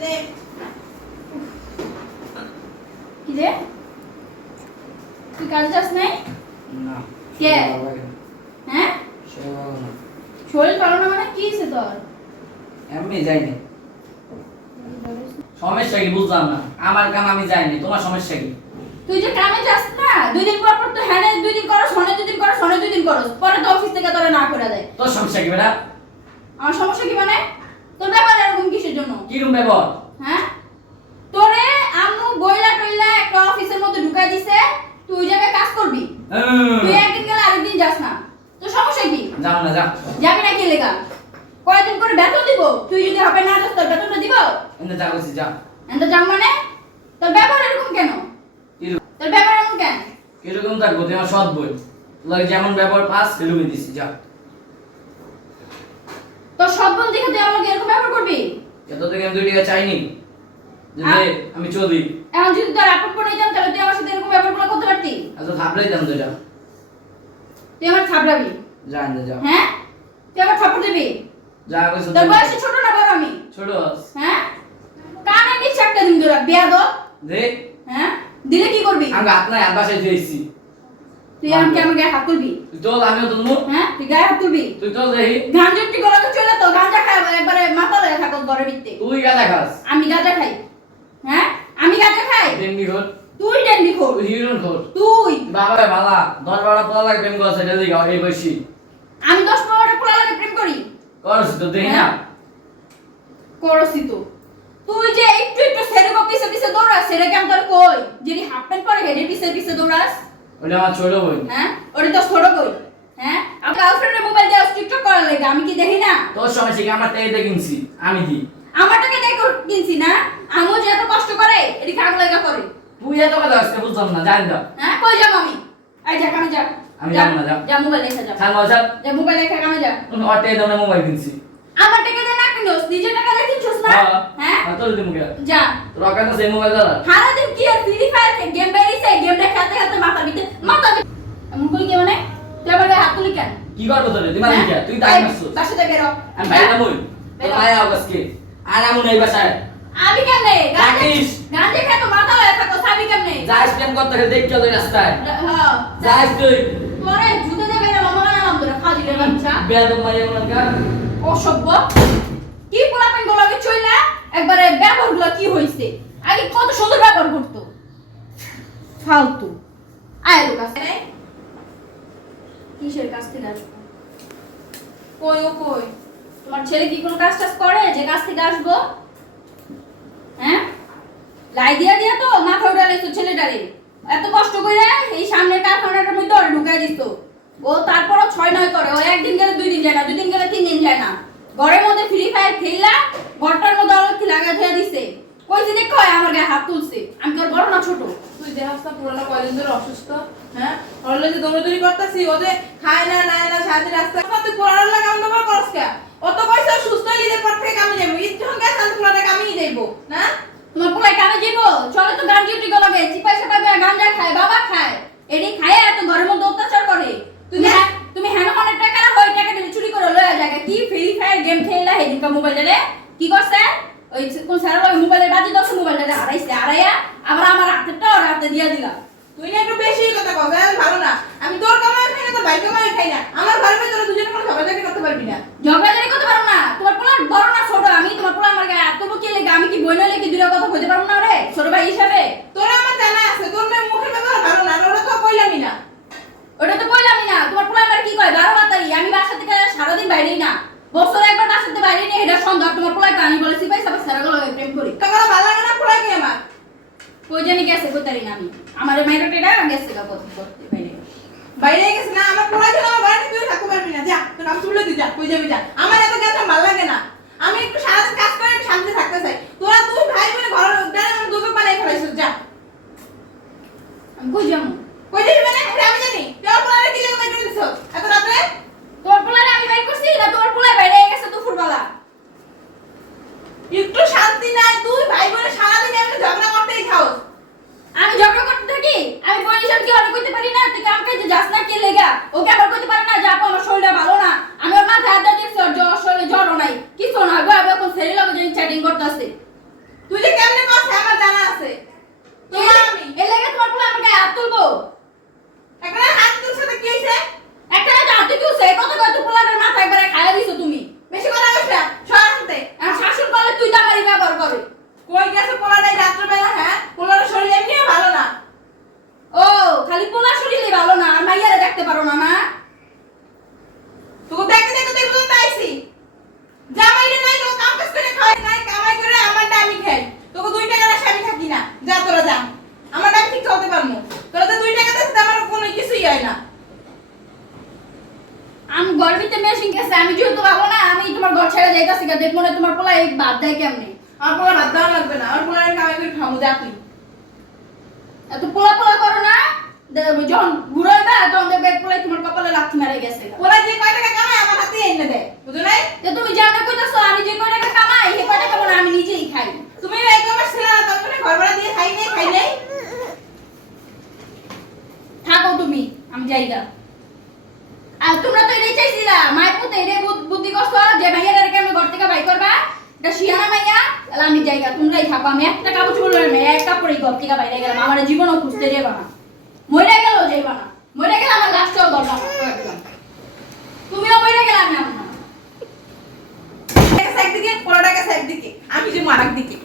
দে কি রে তুই কাজে যাস নাই? না। কে? হ্যাঁ? শরীর ভালো না। মানে কি হয়েছে তোর? এমনি যাইনি। সমস্যা কি বুঝলাম না। আমার কাম আমি যাইনি। তোমার সমস্যা কি? তুই যে কামে যাস না দুই দিন পর পর তো হ্যাঁ দুই দিন করো সনে দুই দিন করো সনে দুই দিন করো পরে তো অফিস থেকে তোরা না করে দেয়। তোর সমস্যা কি বেটা? আমার সমস্যা কি মানে? তোর ব্যাপার এরকম কিসের জন্য? কিরম ব্যবহার হ্যাঁ? তোরে আম্মু বইলা টইলা একটা অফিসের মধ্যে ঢুকাই দিছে তুই ওই জায়গায় কাজ করবি? তুই একদিন গেলে আরেকদিন যাস না। তোর সমস্যা কি? যাও না যা যাবি না কি লেগা কয়দিন করে বেতন দিব? তুই যদি হবে না তোর বেতনটা দিব? এনে যা করছি যা। এত যাম মানে? তোর ব্যবহার এরকম কেন? তোর ব্যবহার এরকম কেন? কীরকম থাকব? তুই আমার সৎ বই লাগে যেমন ব্যবহার পাস সেরকমই দিছি যা। তোর সব বোন দেখে তুই আমাকে এরকম ব্যবহার করবি? এত থেকে আমি দুই টাকা চাইনি। যে আমি চলি। এখন যদি তোর আপন করে নিতাম তাহলে তুই আমার সাথে এরকম ব্যবহারগুলো করতে পারতি? এত থাপড়াই দাম যা তুই আমার থাপড়াবি? যা না যা। হ্যাঁ? তুই আমার থাপড় দিবি? যা কইছো তোর। বয়সে ছোট না বড় আমি? ছোট। হ্যাঁ? কানে নিচে একটা দিন ধরে বেয়াদ দে। হ্যাঁ? দিলে কি করবি? আমি হাত নাই বাসায় দিয়েছি তুই আমাকে আমার গায়ে হাত তুলবি? তুই চল আমিও তুলবো হ্যাঁ তুই গায়ে হাত তুলবি? তুই চল দেখি গাঞ্জটি গলাতে চলে তো গাঞ্জা খাই একবারে মাথা লয়ে থাকো ঘরে ভিত্তে তুই গাঁদা খাস? আমি গাঁজা খাই। হ্যাঁ আমি গাঁজা খাই? ডেঙ্গি ঘর তুই টেন্ডি খোর। তুই হিরোন ঘর তুই। বাবা ভালা দশ বারো পোলা লাগে প্রেম করছে এটা দিকে এই বয়সী। আমি দশ পনেরোটা পোলা লাগে প্রেম করি। করছি তো দেখি না। হ্যাঁ? করছি তো। তুই যে একটু একটু সেরে পিছে পিছে দৌড়াস সেরে কেমন তোর কই? যদি হাফ প্যান্ট পরে হেডে পিছে পিছে দৌড়াস। ওটা আমার ছোট বোন। হ্যাঁ? ওটা তো ছোট কই হ্যাঁ? আমার গার্লফ্রেন্ডের মোবাইল দিয়ে টিকটক করার লাগে আমি কি দেখি না? তোর সমস্যা কি আমার টাকা কিনছি আমি দি আমার টাকা দিয়ে কিনছি না? আমিও যে এত কষ্ট করে এটি কাক লাগা করে। তুই এত কথা আজকে বুঝলাম না জানি না। হ্যাঁ? কই যাব আমি? এই যা কামে যা। আমি যা, যাব না, যা। যা মোবাইল রেখে যা। খান মজা। যা মোবাইল রেখে কামে যা। ওর টাকা দাম মোবাইল কিনছি। আমার টাকা না কিনোস নিজের টাকা দিয়ে কিনছোস না? হ্যাঁ। হ্যাঁ? তোর দিমু কে যা। তোর অকাত আছে মোবাইল দাদা সারা দিন কি আর ফ্রি ফায়ার গেম গেমটা খেলতে খেলতে মাথা বিতে মাথা বিতে এমন করি কে মানে? তুই আমার হাত তুলি কেন? কি করব তোরে? তুই মানে কি? তুই তাই মারছিস? বাসা থেকে বেরো। আমি ভাই না বেরো। ভাই আজকে। আর আমু নেই বাসায়। আমি কেমনে? রাখিস। গাঁজে খেতো মাথা লয়ে থাকো সাবি কেমনে? যাস প্রেম করতে গেলে দেখ চল রাস্তায়। হ্যাঁ যাস তুই। তোরে জুতো দেবে না মামা নাম তোরা ফাজিলের বাচ্চা। বেয়াদব মাইয়া মনে কর। অসভ্য। পোলাপেন একবারে ব্যবহারগুলো কি হইছে? আগে কত সুন্দর ব্যবহার করতো ফালতু। আয় লোক আছে কিসের কাছ থেকে আসব? কই ও কই? তোমার ছেলে কি কোনো কাজ টাজ করে যে কাছ থেকে আসব? হ্যাঁ? লাই দিয়া দিয়া তো মাথা উঠালে তো ছেলেটারে। এত কষ্ট করে এই সামনের কারখানাটার মধ্যে ওরে ঢুকাই দিত ও তারপরও ছয় নয় করে। ও একদিন গেলে দুই দিন যায় না দুই দিন গেলে তিন দিন যায় না। ঘরের মধ্যে ফ্রি ফায়ার খেললা ঘরটার মধ্যে অলক্ষী লাগা ধুয়া দিছে। কইছে দেখো আমার গায়ে হাত তুলছে। আমি তোর বড় না ছোট। তুই দেখাস না পুরোনো কয়দিন ধরে অসুস্থ হ্যাঁ? হলে যে দৌড়াদৌড়ি করতেছি ওদের খায় না নাই না সারাদিন রাস্তা তুই পুরানোর লাগে আমি তোমার করস কে অত পয়সা সুস্থ ঈদের পর থেকে কামি যাব যখন গেছে আমি পুরানো কামিয়ে যাইবো না? তোমার পোলায় কামে যাইবো? চলে তো গান ডিউটি লাগে। চিপাই চাপাই গাঞ্জা খায় বাবা খায়। এডি খায় এত ঘরের মধ্যে অত্যাচার করে। তুমি হ্যাঁ তুমি হেন মনের টাকা না ওই টাকা দিলে চুরি করে লয়ে যায় কি ফ্রি ফায়ার গেম খেললা হেদিন কা মোবাইলে কি করছে ওই কোন স্যার ওই মোবাইলে বাজি দশ মোবাইলটা হারাইছে হারাইয়া আবার আমার হাতেরটা ওর হাতে দিয়া দিলা তুই না একটু বেশি কথা কস আমি ভালো না আমি তোর কামাই খাই না তোর ভাই কামাই খাই না আমার ঘরে ভিতরে তোরা দুজনে কোনো ঝগড়াঝাটি করতে পারবি না ঝগড়াঝাড়ি করতে পারো না তোমার পোলা বড় না ছোট আমি তোমার পোলা আমার গায়ে এত কি লেগে আমি কি বই না লেগে দুটো কথা কইতে পারব না রে ছোট ভাই হিসাবে তোরা আমার জানা আছে তোর মেয়ে মুখের ব্যবহার ভালো না আর ওরা তো কইলামই না ওটা তো কইলামই না তোমার পোলা আমার কি কয় বারো বাতারি আমি বাসা থেকে সারাদিন বাইরেই না বছরে একবার বাসাতে বাইরে নিয়ে এটা সন্ধ্যা তোমার পোলা আমি বলে সিপাই সাবা সেরাগুলো প্রেম করি টাকাটা ভালো লাগে না পুরাই কি আমার কই জানি গেছে না আমি। আমার মাইরোটেটা গেছে বাইরে বাইরে গেছে না, আমার তুই থাকতে পারবি না। যা, তোর নাম তুলে তুই যা, কই যাবি ভালো লাগে না। ওকে আবার কইতে যাইতাছি গা দেখব না তোমার পোলা এই বাদ দেয় কেমনে? আমার পোলা বাদ দেওয়া লাগবে না আমার পোলা কামাই করে খামু দেখ এত পোলা পোলা করো না। যখন বুড়ো হইবা তখন দেখবে পোলাই তোমার কপালে লাথি মেরে গেছে গা। পোলা যে কয় টাকা কামায় আমার হাতে এনে দেয় বুঝো নাই? তো তুমি জানো কইতাছো আমি যে কয় টাকা কামাই সেই কয় টাকা হয় আমি নিজেই খাই। তুমি এক আমার ছেলে না তুমি না ঘর ভাড়া দিয়ে খাই নেই খাই নেই? থাকো তুমি আমি যাইগা আর তোমরা তো এটাই চাইছিলা, মায়ের এনে বুদ্ধি করছ যে ভাইয়া তাদেরকে আমি ঘর থেকে বাই করবা? এটা শিয়ানা মাইয়া, তাহলে আমি জায়গা তোমরাই থাকো। আমি একটা কাপড় চুল না এক কাপড়ে ঘর থেকে বাইরে গেলাম। আমার জীবনও খুঁজতে যাবা না। মরে গেল যাইবা না। মরে গেলে আমার লাস্টও দরকার তুমিও মরে গেলাম না একদিকে পোলাটাকে একদিকে আমি যে মারাক দিকে।